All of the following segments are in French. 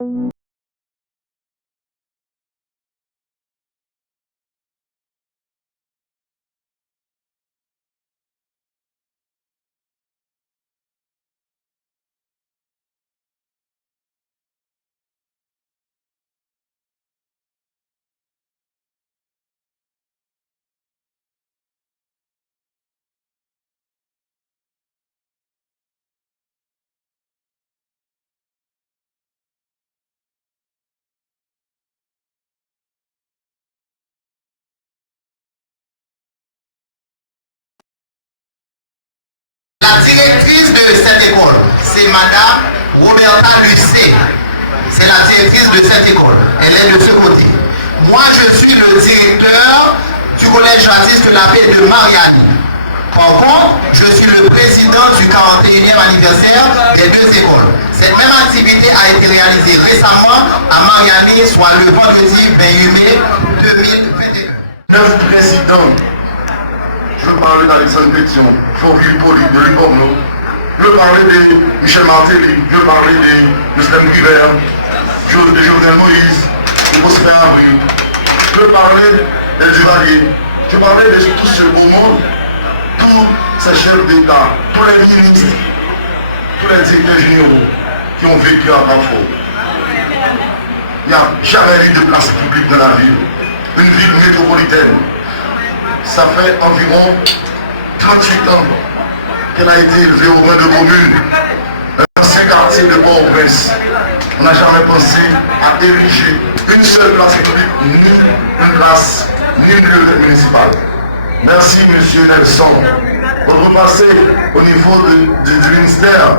La directrice de cette école, c'est Madame Roberta Lucet. C'est la directrice de cette école. Elle est de ce côté. Moi, je suis le directeur du collège Baptiste de la Paix de Mariani. Par contre, je suis le président du 41e anniversaire des deux écoles. Cette même activité a été réalisée récemment à Mariani, soit le vendredi 28 mai 2021. 9 présidents. Je parlais d'Alexandre Pétion, Fauquille Poli, de Liborno. Je parlais de Michel Martelly, je parlais de Stem River, de Jovenel Moïse, de Prosper Abril. Je parlais de Duvalier. Je parlais de tout ce beau monde, tous ces chefs d'État, tous les ministres, tous les directeurs généraux qui ont vécu à Carrefour. Il n'y a jamais eu de place publique dans la ville, une ville métropolitaine. Ça fait environ 38 ans qu'elle a été élevée au moins de communes, un ancien quartier de Port-au-Prince. On n'a jamais pensé à ériger une seule place publique, ni une place, ni une bibliothèque municipale. Merci M. Nelson. Votre passé au niveau du ministère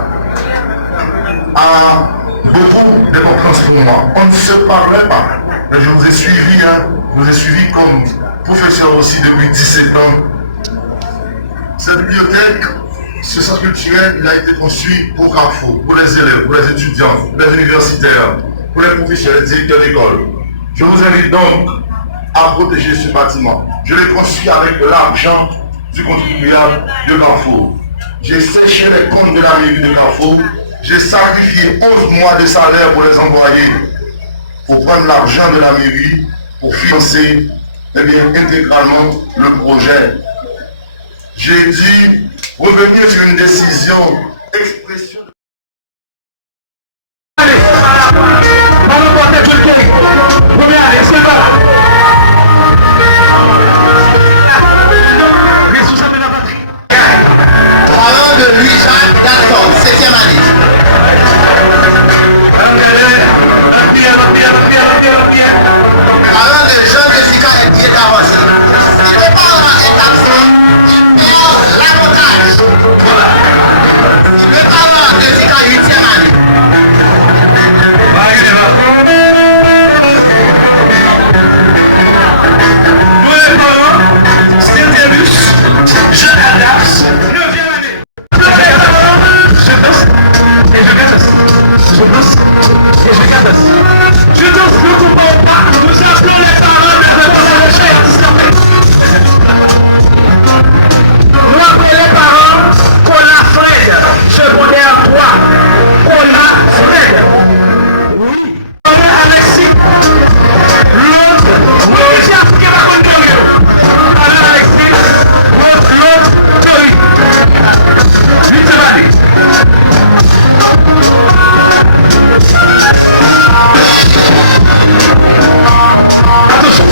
a beaucoup d'importance pour moi. On ne se parlait pas, mais je vous ai suivi, je vous ai suivi comme professeur aussi depuis 17 ans. Cette bibliothèque, ce centre culturel, il a été construit pour Carrefour, pour les élèves, pour les étudiants, pour les universitaires, pour les professionnels, les directeurs d'école. Je vous invite donc à protéger ce bâtiment. Je l'ai construit avec l'argent du contribuable de Carrefour. J'ai séché les comptes de la mairie de Carrefour. J'ai sacrifié 11 mois de salaire pour les employés, pour prendre l'argent de la mairie, pour financer intégralement le projet. J'ai dû revenir sur une décision expression de... Parlant de Louis-Jacques Gaston, 7e année. Parlant de Jean-Jessica et Dieu avancé. Si le Parlement est absent, il perd l'avantage. Si le Parlement de Jessica 8e année. Nous les parents, Stéphane, Jean Adams, 9e année. Je danse et je danse. Je danse et je danse. Je danse le combat au parc. Nous appelons les parents de nous appelons les parents Cola Fred, secondaire 3. Cola Fred. Oui. Alexis. L'autre. Oui, j'ai appris la contrôle. Alexis. L'autre. Oui. 8e année. Attention.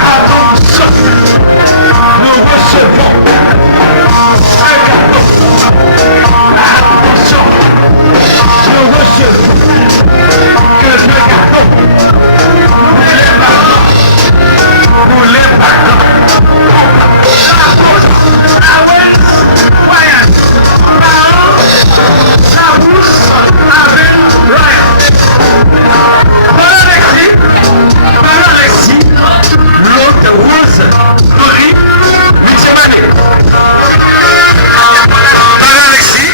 Attention. Nous recevons un carton. Attention. Nous recevons que le carton. Nous les battons. Nous les battons. La pause. La Wells. Ryan. La Brousse. Avec Ryan. Par Alexis. L'autre Rose. Laurie. 8e année. Par Alexis.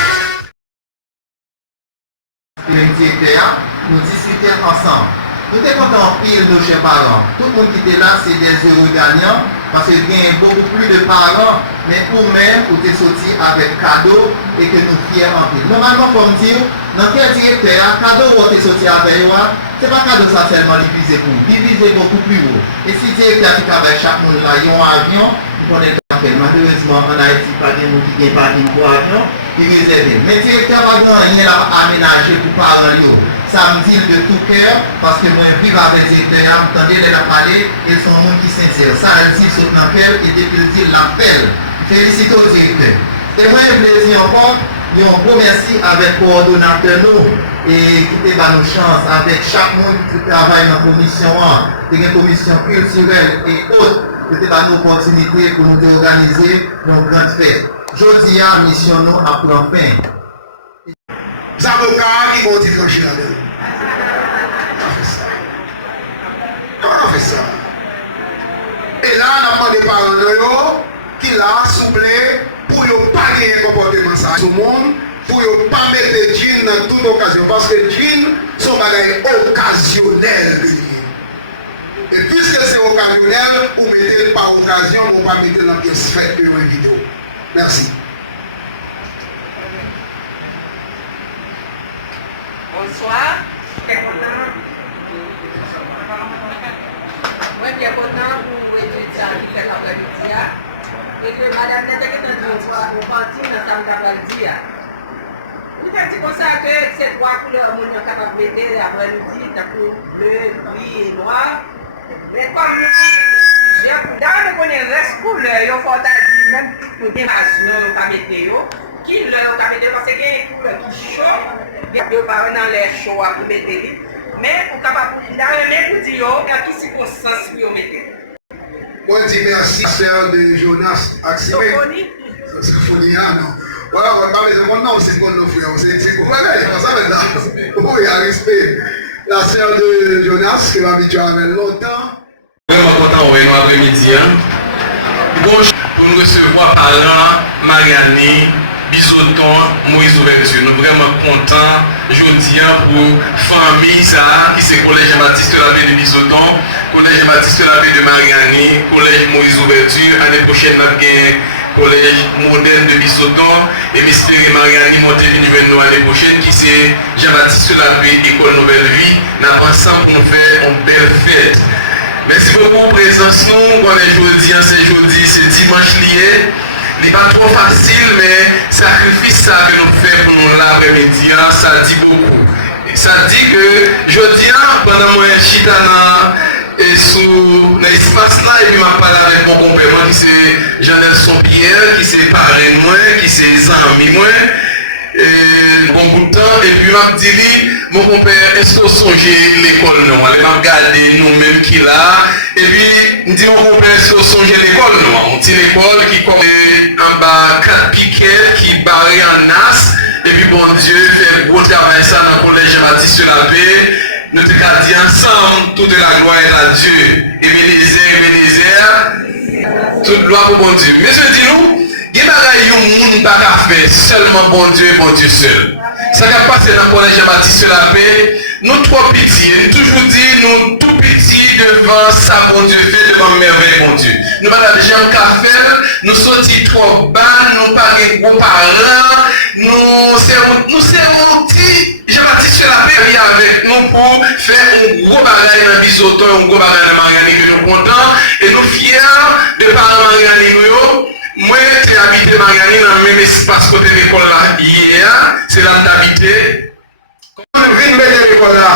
Nous discuter ensemble Nous sommes contents de nos chers parents. Tout le monde qui était là, c'est des heureux gagnants. Parce qu'il y a beaucoup plus de parents, mais vous-même, vous êtes sortis avec cadeau et que nous fiers en plus. Normalement, comme dire, dans quel directeur, cadeau vous êtes sortis avec moi, ce n'est pas cadeau ça seulement diviser pour vous, diviser beaucoup plus haut. Et si directeur qui avec chaque monde là, il y a un avion, il connaît le faire. Malheureusement, en Haïti, pas de monde qui n'a pas de avion, qui réserve. Mais directeur va rien aménager pour parents. Ça me dit de tout cœur, parce que moi, je vis avec les directeurs, je m'entendais les parler, ils sont des gens qui sont sincères. Ça, elle dit sur mon cœur, et depuis le dire, l'appel. Félicite au directeur. Et moi, je voulais dire encore, un gros merci avec le coordonnateur nous, et qui te donne nos chances, avec chaque monde qui travaille dans la commission, une commission culturelle et autres, qui te donne l'opportunité pour nous organiser nos grandes fêtes. Je dis à mission nous à plan fin. Les avocats qui vont dire que je suis là. On a fait ça. Et là, on a demandé par parents qui l'a souplé pour ne pas gagner un comportement ça. Tout le monde, pour ne pas mettre les jeans dans toute occasion. Parce que les jeans sont des occasionnels. Et puisque c'est occasionnel, vous mettez par occasion, vous ne pas mettre dans la pièce faite de une vidéo. Merci. Bonsoir, très content. Moi, bien content pour l'étudiant qui fait l'après-midi. Et que madame n'a pas dit au parti, nous sommes capables de dire. Il fait comme ça que ces trois couleurs, nous sommes capables de mettre l'après-midi, bleu, gris et noir. Mais comme dans le connaît reste couleur, il faut dire même tout le démarche, pas mettre qui leur a mis parce qu'il y a une couleur qui chaud, il y a deux parents dans les chauds à vous mettre. Mais pour capable dans le même pour dire il y a qui circonstance pour mettre. Moi je dis merci sœur de Jonas Aximé. Symphonie non. Voilà, on va parler de mon nom, c'est mon nom frère, c'est comment ça maintenant. Oh, il y a respect. La sœur de Jonas qui m'a habitué avec longtemps. Vraiment content de nous après-midi. Bonjour pour nous recevoir parents, Mariani, Bisoton, Moïse Ouverture. Nous sommes vraiment contents aujourd'hui pour la famille qui c'est le collège Baptiste de la paix de Bisoton, collège Baptiste de la paix de Mariani, collège Moïse Ouverture. L'année prochaine, nous avons le collège moderne de Bisoton et Mystère Mariani monté l'univers l'année prochaine qui c'est Jean-Baptiste de la paix, école Nouvelle Vie. Nous avons ensemble pour nous faire une belle fête. Merci beaucoup pour la présence. Nous, on est jeudi, c'est dimanche lié. Ce n'est pas trop facile, mais sacrifice ça que nous faisons pour nous l'après-midi, ça dit beaucoup. Et ça dit que jeudi, pendant mon chitana et sous l'espace là, et puis je parle avec mon compagnon qui c'est Jean-Nelson Pierre, qui c'est parrain moi, qui c'est ami moi. Bon bout de temps, et puis m'a dit, mon compère, est-ce que vous songez l'école non? Elle m'a regardé nous-mêmes qui là, et puis me dit mon compère, est-ce que vous songez l'école non? On dit l'école qui commence en bas 4 piquets, qui barré en as, et puis bon Dieu fait gros travail ça dans le collège Baptiste de la paix. Nous te dit ensemble, toute la gloire est à Dieu. Ebenezer, toute gloire pour bon Dieu. Mais je dis nous, il y a des gens qui ne peuvent pas faire seulement bon Dieu seul. Ça qui a passé dans le collège Baptiste de la paix, nous trop petits, nous toujours dit, nous tout petits devant ça bon Dieu fait, devant merveille bon Dieu. Nous pas des gens qui faire, nous sortis trop bas, nous pas des gros parents, nous sommes petits. Jean-Baptiste de la paix est avec nous pour faire un gros bagage dans Bisoton, un gros bagage dans Mariani que nous contents et nous fiers de parents Mariani nous. Moi, j'ai habité Mariani dans le même espace côté de l'école là hier, c'est là que j'habitais. Quand je viens de mettre l'école là,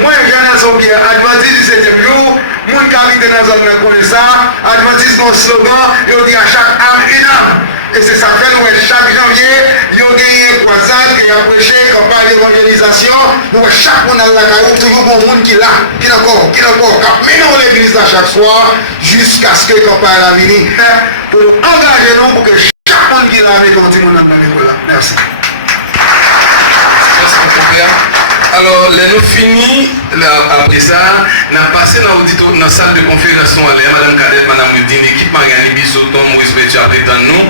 moi, Jean-Nelson Pierre, Adventiste du 7e jour, moi qui habite dans la zone de connaissance, Adventiste mon slogan, je dis à chaque âme une âme. Et c'est ça que nous, chaque janvier, nous avons gagné un croissant qui a prêché, campagne d'évangélisation. Nous, chaque monde dans la caillou, toujours bon monde qui est là, qui est encore, mais nous, l'église là chaque soir, jusqu'à ce que la campagne a fini, pour engager nous, pour que chaque monde qui est là avec nous, tout le monde dans l'école là. Merci. Merci beaucoup, Père. Alors, nous finissons, après ça, nous avons passé dans la salle de conférence, Madame Cadette, Madame Ludine, l'équipe Mariani Bisoton, Moïse Ouverture après nous.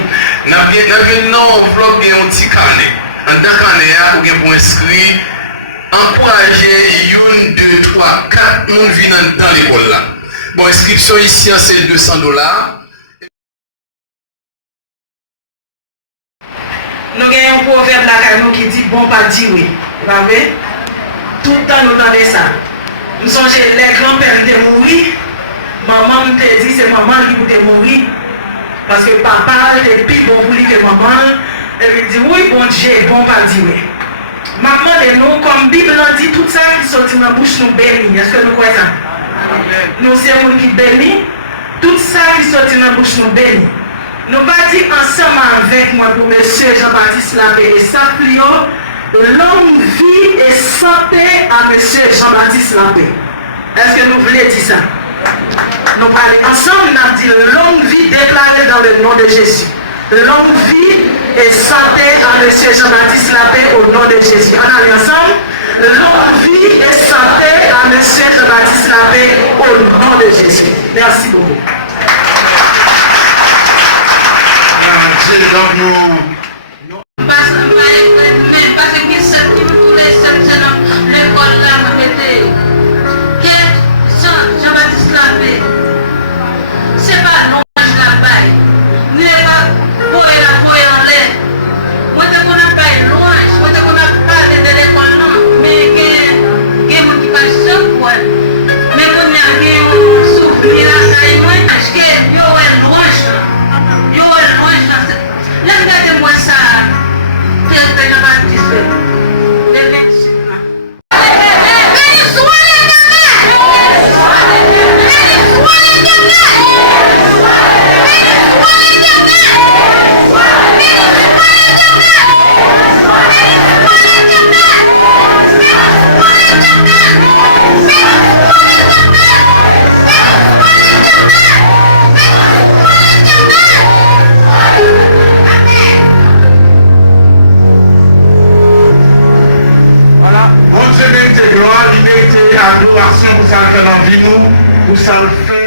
Nous avons une enveloppe et un petit carnet. En tant carnet, pour inscrire, encourager 1, 2, 3, 4 le monde vit dans l'école là. Bon, inscription ici, c'est $200. Nous avons un proverbe là qui dit bon pas dire oui. Vous voyez? Tout le temps nous entendons ça. Nous sommes les grands-pères qui sont morts. Maman me dit c'est maman qui est mourir. Parce que papa est plus bon pour lui que maman. Elle me dit oui, bon Dieu, bon pas dire oui. Maman de nous, comme Bible dit, tout ça qui sortit dans la bouche nous bénit. Est-ce que nous croyons ça? Nous sommes qui bénit. Tout ça qui sortit dans la bouche nous bénit. Nous bâtis ensemble avec moi pour M. Jean-Baptiste Lappé et Saplio, longue vie et santé à M. Jean-Baptiste Lappé. Est-ce que nous voulons dire ça? Nous parlons ensemble, nous dit longue vie déclarée dans le nom de Jésus. Longue vie et santé à M. Jean-Baptiste Lappé au nom de Jésus. On allait ensemble. Longue vie et santé à M. Jean-Baptiste Lappé au nom de Jésus. Merci beaucoup. Donc nous... Parce que tous les sections de l'école là me mettaient que Jean-Baptiste Lappé, c'est pas non la baille, ni pas pour en l'air. Moi je connais pas loin, moi je connais pas de l'école non, mais que qui passe chaque fois. Mais quand il y a un souvenir là, moi parce que yo est loin. Regardez-moi ça, qu'est-ce que Jean-Baptiste fait? Bon Dieu mérite gloire, il mérite adoration pour ça le fait dans la vie nous, pour ça le fait